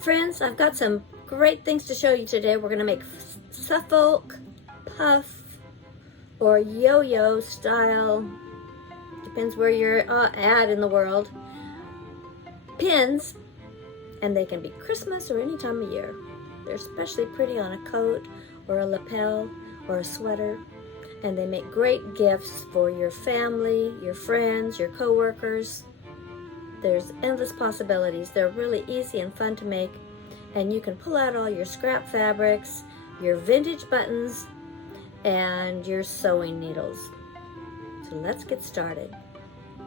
friends, I've got some great things to show you today. We're going to make Suffolk Puff or Yo-Yo style, depends where you're at in the world, pins, and they can be Christmas or any time of year. They're especially pretty on a coat or a lapel or a sweater, and they make great gifts for your family, your friends, your co-workers. There's endless possibilities. They're really easy and fun to make, and you can pull out all your scrap fabrics, your vintage buttons, and your sewing needles. So let's get started. I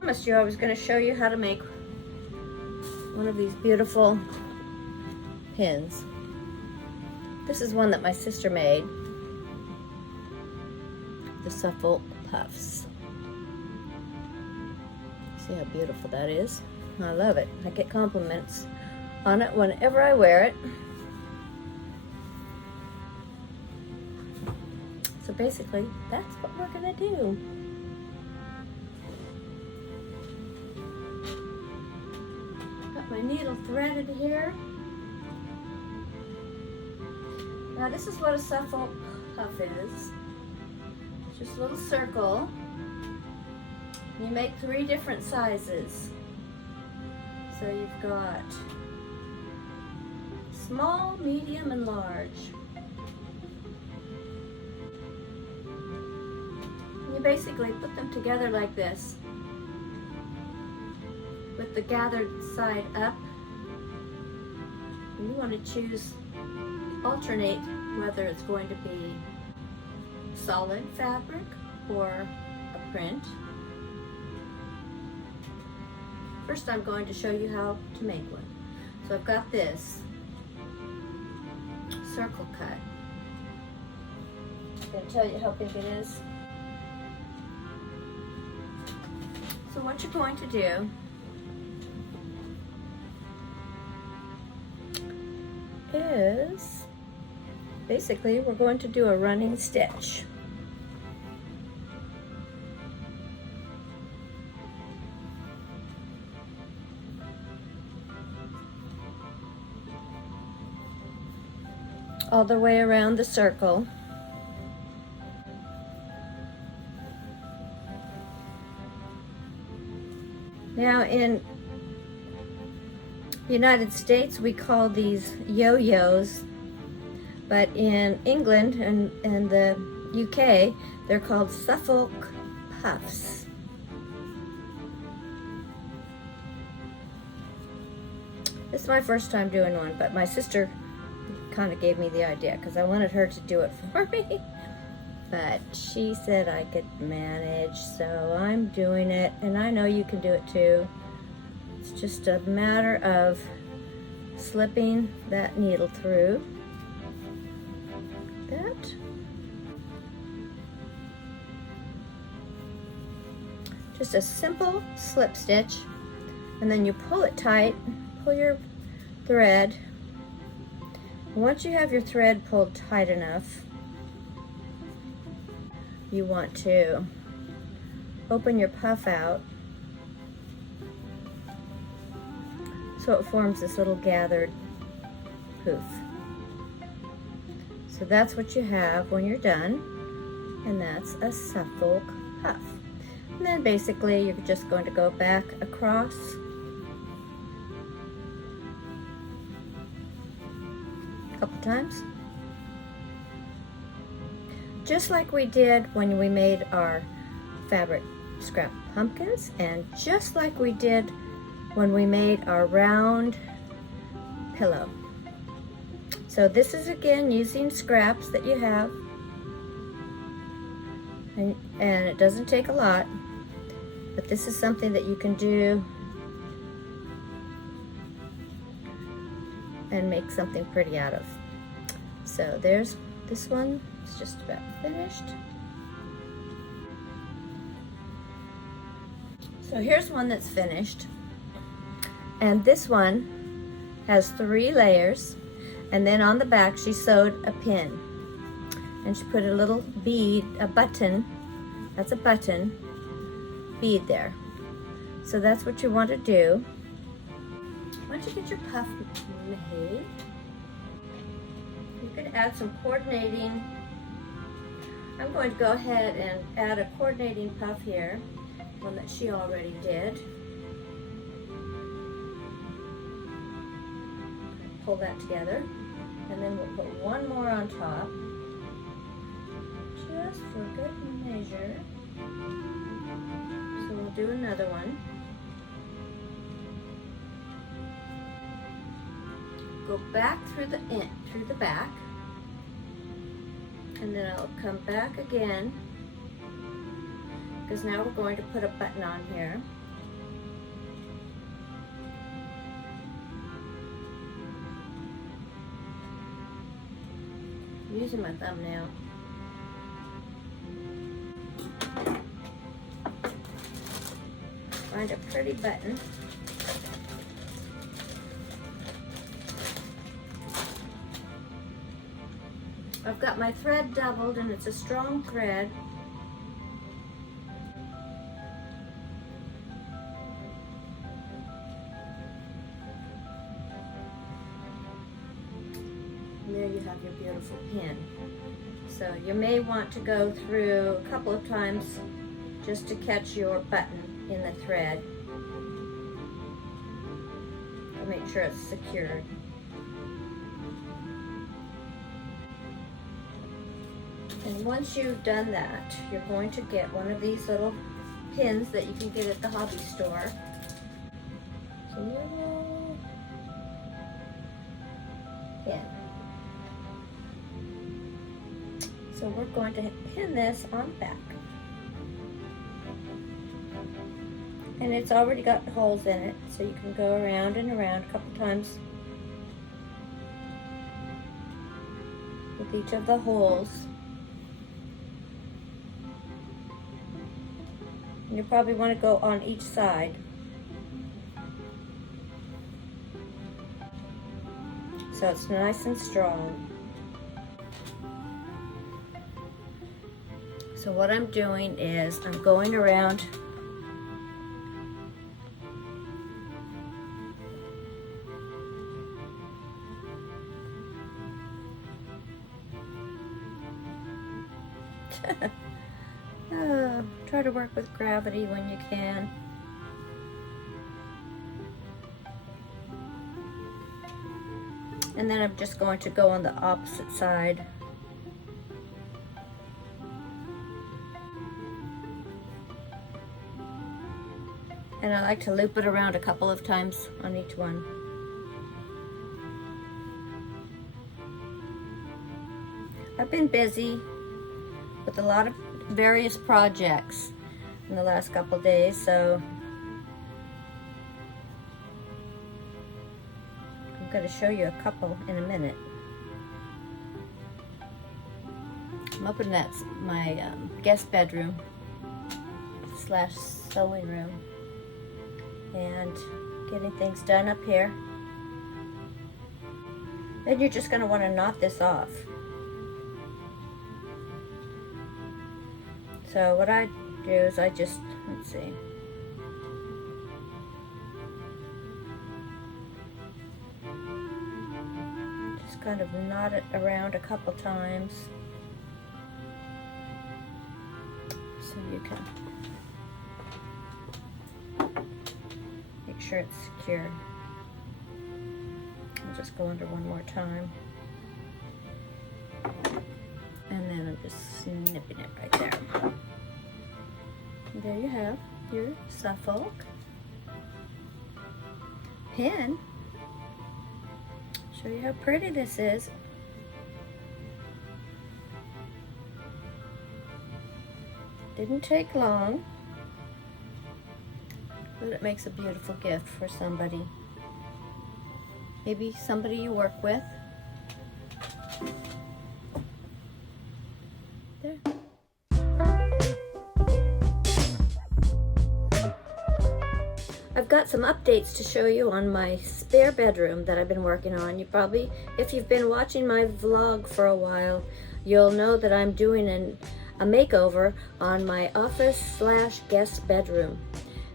promised you I was going to show you how to make one of these beautiful pins. This is one that my sister made, the Suffolk Puffs. See how beautiful that is? I love it. I get compliments on it whenever I wear it. So basically, that's what we're gonna do. Got my needle threaded here. Now this is what a Suffolk Puff is. It's just a little circle. You make 3 different sizes. So you've got small, medium, and large. And you basically put them together like this, with the gathered side up. And you want to choose, alternate whether it's going to be solid fabric or a print. First, I'm going to show you how to make one. So I've got this circle cut. I'm going to tell you how big it is. So what you're going to do is, basically, we're going to do a running stitch. All the way around the circle. Now in the United States we call these yo-yos, but in England and the UK they're called Suffolk Puffs. This is my first time doing one, but my sister kind of gave me the idea because I wanted her to do it for me, but she said I could manage, so I'm doing it, and I know you can do it too. It's just a matter of slipping that needle through that. Just a simple slip stitch, and then you pull it tight, pull your thread. Once you have your thread pulled tight enough, you want to open your puff out so it forms this little gathered poof. So that's what you have when you're done, and that's a Suffolk Puff. And then basically you're just going to go back across couple times, just like we did when we made our fabric scrap pumpkins, and just like we did when we made our round pillow. So this is again using scraps that you have, and it doesn't take a lot, but this is something that you can do and make something pretty out of. So there's this one. It's just about finished. So here's one that's finished, and this one has 3 layers, and then on the back she sewed a pin, and she put a little bead, a button, that's a button bead there. So that's what you want to do. once you get your puff made, you can add some coordinating. I'm going to go ahead and add a coordinating puff here, one that she already did. Pull that together, and then we'll put one more on top, just for good measure. So we'll do another one. Go back through the back, and then I'll come back again, because now we're going to put a button on here. I'm using my thumbnail. Find a pretty button. I've got my thread doubled, and it's a strong thread. And there you have your beautiful pin. So you may want to go through a couple of times just to catch your button in the thread to make sure it's secured. And once you've done that, you're going to get one of these little pins that you can get at the hobby store. It's a little pin. So we're going to pin this on the back. And it's already got holes in it, so you can go around and around a couple times with each of the holes. And you probably want to go on each side. So it's nice and strong. So what I'm doing is I'm going around try to work with gravity when you can. And then I'm just going to go on the opposite side. And I like to loop it around a couple of times on each one. I've been busy with a lot of various projects in the last couple of days, so I'm going to show you a couple in a minute. I'm hoping that's my guest bedroom slash sewing room, and getting things done up here. Then you're just going to want to knot this off. So what I do is I just, let's see. Just kind of knot it around a couple times so you can make sure it's secure. I'll just go under one more time. And then I'm just snipping it right there. And there you have your Suffolk pin. Show you how pretty this is. Didn't take long, but it makes a beautiful gift for somebody. Maybe somebody you work with. There. I've got some updates to show you on my spare bedroom that I've been working on. You probably, if you've been watching my vlog for a while, you'll know that I'm doing a makeover on my office slash guest bedroom.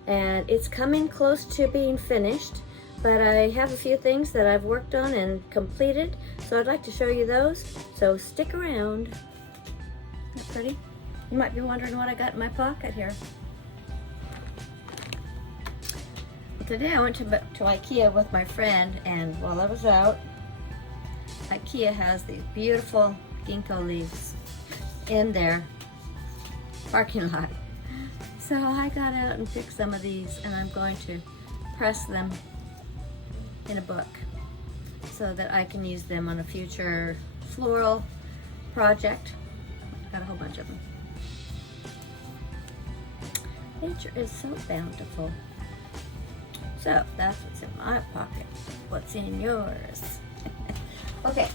And it's coming close to being finished. but I have a few things that I've worked on and completed, so I'd like to show you those, so stick around. Isn't that pretty? You might be wondering what I got in my pocket here. Today I went to IKEA with my friend, and while I was out, IKEA has these beautiful ginkgo leaves in their parking lot. So I got out and picked some of these, and I'm going to press them in a book so that I can use them on a future floral project. Got a whole bunch of them. Nature is so bountiful. So that's what's in my pocket. What's in yours? Okay,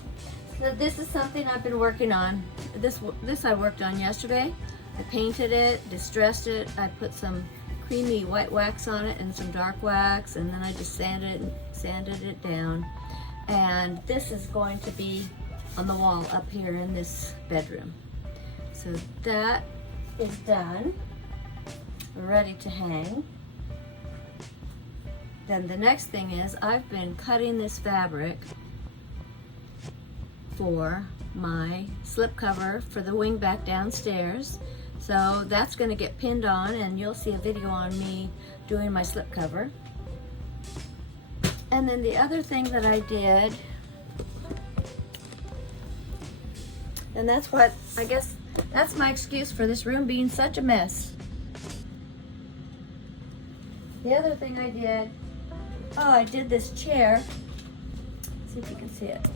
so this is something I've been working on. This I worked on yesterday. I painted it, distressed it. I put some creamy white wax on it and some dark wax, and then I just sanded it down. And this is going to be on the wall up here in this bedroom. So that is done, ready to hang. Then the next thing is I've been cutting this fabric for my slip cover for the wing back downstairs. So that's going to get pinned on, and you'll see a video on me doing my slip cover. And then the other thing that I did, and that's what, I guess, that's my excuse for this room being such a mess. The other thing I did, I did this chair. Let's see if you can see it.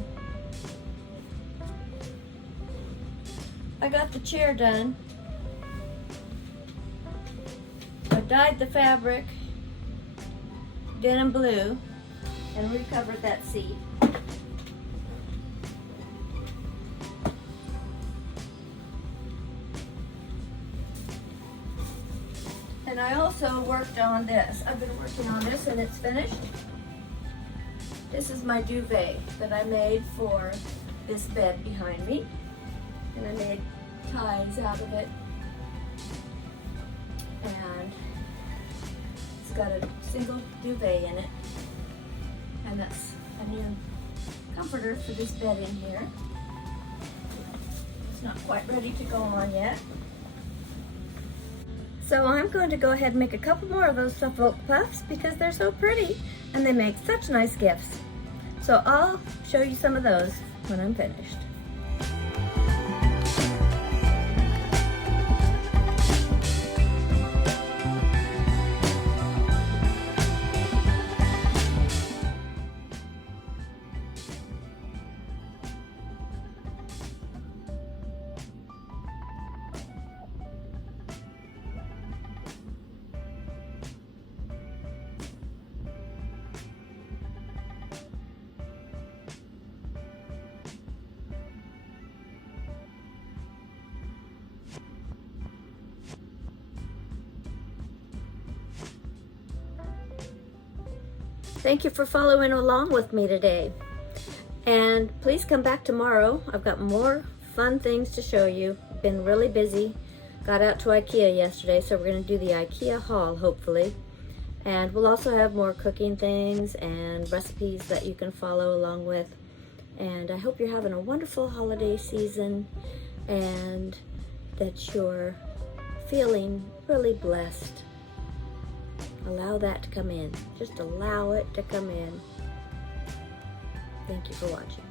I got the chair done. I dyed the fabric denim blue and recovered that seat. And I also worked on this. I've been working on this and it's finished. This is my duvet that I made for this bed behind me. And I made ties out of it. And it's got a single duvet in it. And that's a new comforter for this bed in here. It's not quite ready to go on yet. So I'm going to go ahead and make a couple more of those Suffolk Puffs because they're so pretty and they make such nice gifts. So I'll show you some of those when I'm finished. Thank you for following along with me today. And please come back tomorrow. I've got more fun things to show you. Been really busy. Got out to IKEA yesterday, so we're going to do the IKEA haul, hopefully. And we'll also have more cooking things and recipes that you can follow along with. And I hope you're having a wonderful holiday season and that you're feeling really blessed. Allow that to come in. Just allow it to come in. Thank you for watching.